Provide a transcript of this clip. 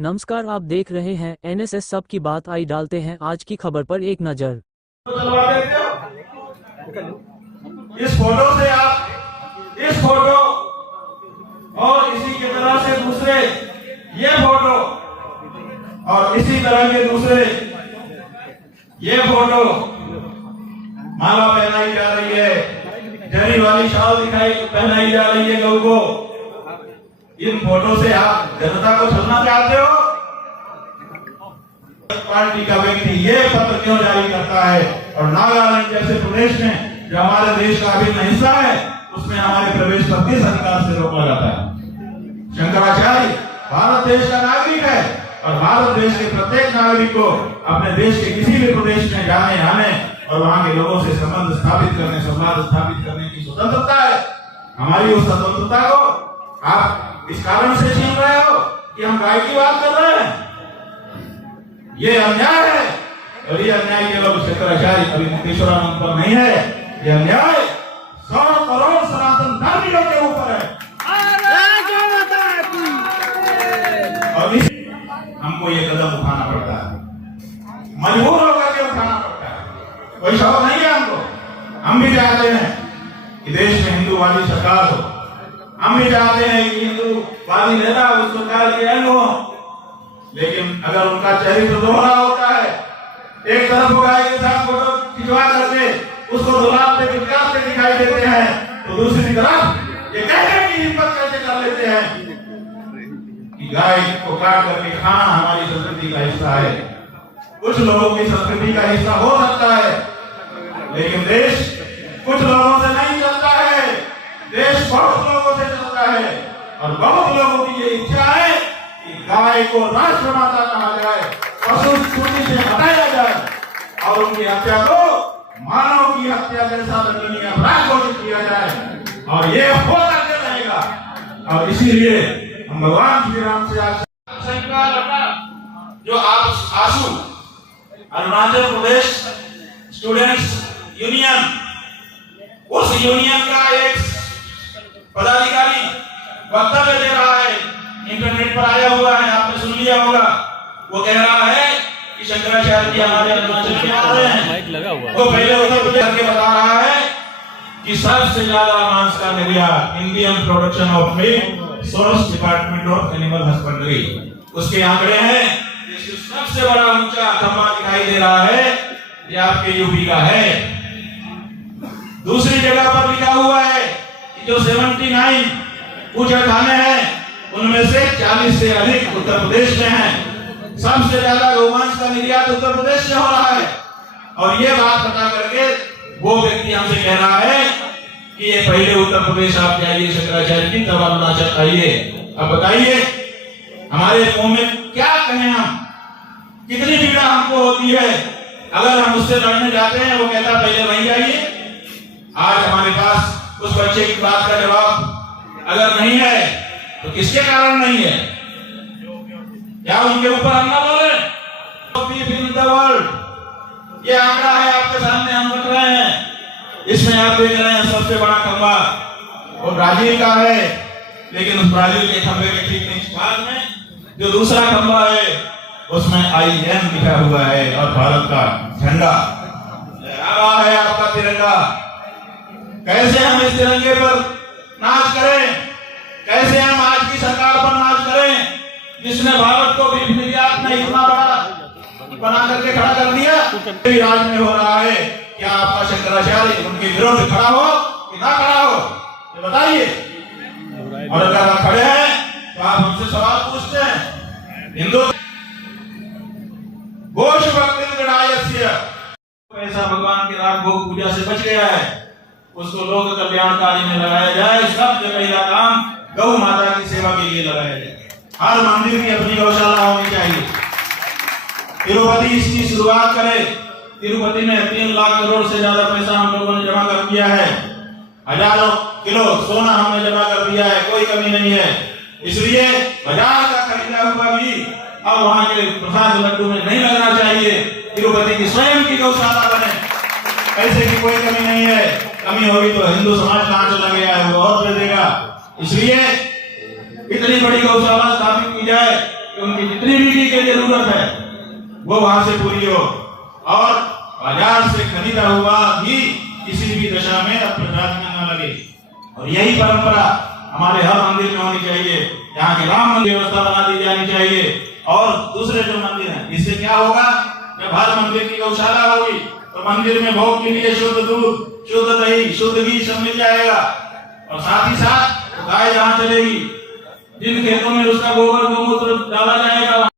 नमस्कार, आप देख रहे हैं एनएसएस सब की बात। आई डालते हैं आज की खबर पर एक नजर। इस फोटो से आप इस फोटो और इसी की तरह से दूसरे ये फोटो और इसी तरह के दूसरे ये फोटो माला पहनाई जा रही है, जरी वाली शाल पहनाई जा रही है गौ को। इन फोटो से आप जनता को छलना चाहते हो? पार्टी का व्यक्ति ये पत्र क्यों जारी करता है? और नागालैंड जैसे प्रदेश में जो हमारे देश का अभिन्न हिस्सा है, उसमें हमारे प्रवेश पर किस अधिकार से रोका जाता है? शंकराचार्य भारत देश का नागरिक है और भारत देश के प्रत्येक नागरिक को अपने देश के किसी भी प्रदेश में जाने आने और वहां के लोगों से संबंध स्थापित करने, संवाद स्थापित करने की स्वतंत्रता है। हमारी उस स्वतंत्रता को आप इस कारण से छीन रहे हो कि हम गाय की बात कर रहे हैं। ये अन्याय है और ये अन्याय केवल शंकराचार्य कवि मुक्तेश्वरानंद पर नहीं है, ये अन्याय 100 करोड़ सनातन धर्मियों के ऊपर है। और हमको ये कदम उठाना पड़ता है, मजबूर होकर के उठाना पड़ता है। कोई शौक नहीं है हमको। हम भी चाहते हैं कि देश में हिंदूवादी सरकार हो, हम भी चाहते हैं कि हिंदूवादी नेता उस सरकार के अंग हो, लेकिन अगर उनका चरित्र दोहरा होता है, एक तरफ गाय के साथ फोटो खिंचवा करके उसको दुलारते विकासते दिखाई देते हैं, तो दूसरी तरफ ये कहने की हिम्मत कैसे कर लेते हैं कि गाय को काट करके खाना हमारी संस्कृति का हिस्सा है। कुछ लोगों की संस्कृति का हिस्सा हो सकता है, लेकिन देश कुछ लोगों से नहीं चलता है। देश बहुत लोगों से चलता है और बहुत लोगों की ये इच्छा है कि गाय को राष्ट्रमाता कहा जाए, पशु सूची से हटाया जाए और उनकी हत्या को मानव की हत्या जैसा दंडनीय अपराध घोषित किया जाए और ये हो करके रहेगा। और इसीलिए हम भगवान श्री राम से जो आप आशु अरुणाचल प्रदेश स्टूडेंट्स यूनियन, उस यूनियन का एक पदाधिकारी वक्तव्य दे रहा है, इंटरनेट पर आया हुआ है, आपने सुन लिया होगा। वो कह रहा है कि शंकराचार्य जी हमारे अरुणाचल में आ रहे हैं। वो पहले उत्तर प्रदेश करके बता रहा है कि सबसे ज्यादा मांस का निर्यात Indian production of meat source department of animal husbandry, उसके आंकड़े हैं। सबसे बड़ा ऊंचा खंभा दिखाई दे रहा है, ये आपके यूपी का है। दूसरी जगह पर लिखा हुआ है कि जो 79 ऊंचे खाने हैं उनमें से 40 से अधिक उत्तर प्रदेश में हैं। सबसे ज्यादा गौमांस का निर्यात उत्तर प्रदेश से हो रहा है। और ये बात बता करके वो व्यक्ति हमसे कह रहा है कि ये पहले उत्तर प्रदेश आप जाइए शंकराचार्य की, तब अरुणाचल आइए। अब बताइए हमारे मुंह में क्या कहें हम? कितनी पीड़ा हमको होती है अगर हम उससे लड़ने जाते हैं, वो कहता पहले वहीं जाइए। आज हमारे पास उस बच्चे की बात का जवाब अगर नहीं है तो किसके कारण नहीं है? क्या उनके ऊपर हम ना बोले? ये आंकड़ा है आपके सामने, हम रख रहे हैं। इसमें आप देख रहे हैं सबसे बड़ा खंभा वो ब्राजील का है, लेकिन उस ब्राजील के खंभे के ठीक नीचे भाग में जो दूसरा खंभा है उसमें IN लिखा हुआ है और भारत का झंडा लहरा रहा है, आपका तिरंगा। कैसे हम इस तिरंगे पर नाच करें? कैसे हम आज की सरकार पर नाच करें जिसने भारत को भी निर्यात में इतना बड़ा बना करके खड़ा कर दिया? राज में हो रहा है। क्या आपका शंकराचार्य उनके विरुद्ध खड़ा हो कि ना खड़ा हो, ये बताइए। और अगर आप खड़े हैं तो आप हमसे सवाल पूछते हैं। हिंदू गोश भक्ति पैसा भगवान के राग भोग पूजा से बच गया है, उसको लोक कल्याणकारी में लगाया जाए। सबसे पहला काम गौ माता की सेवा के लिए लगाया जाए। हर मंदिर की अपनी गौशाला होनी चाहिए। तिरुपति इसकी शुरुआत करे। तिरुपति में 3 लाख करोड़ से ज्यादा पैसा हम लोगों ने जमा कर दिया है। हजारों किलो सोना हमने जमा कर दिया है, कोई कमी नहीं है। इसलिए बाजार का खरीदा हुआ भी अब वहां के प्रसाद लड्डू में नहीं लगना चाहिए। तिरुपति की स्वयं की गौशाला बने, पैसे की कोई कमी नहीं है। कमी होगी तो हिंदू समाज कहां चला गया है वो और दे देगा। इसलिए इतनी बड़ी गौशाला स्थापित की जाए कि उनकी जितनी भी घी की जरूरत है वो वहां से पूरी हो और बाजार से खरीदा हुआ घी किसी भी दशा में अप्रसाद में न लगे। और यही परंपरा हमारे हर मंदिर में होनी चाहिए। यहाँ के राम मंदिर व्यवस्था बना दी जानी चाहिए। और दूसरे जो मंदिर हैं, इससे क्या होगा, जब हर मंदिर की गौशाला होगी तो मंदिर में भोग के लिए शुद्ध दूध, शुद्ध दही, शुद्ध घी सब मिल जाएगा। और साथ ही साथ गाय जहाँ चलेगी, जिन खेतों में उसका गोबर गोमूत्र डाला जाएगा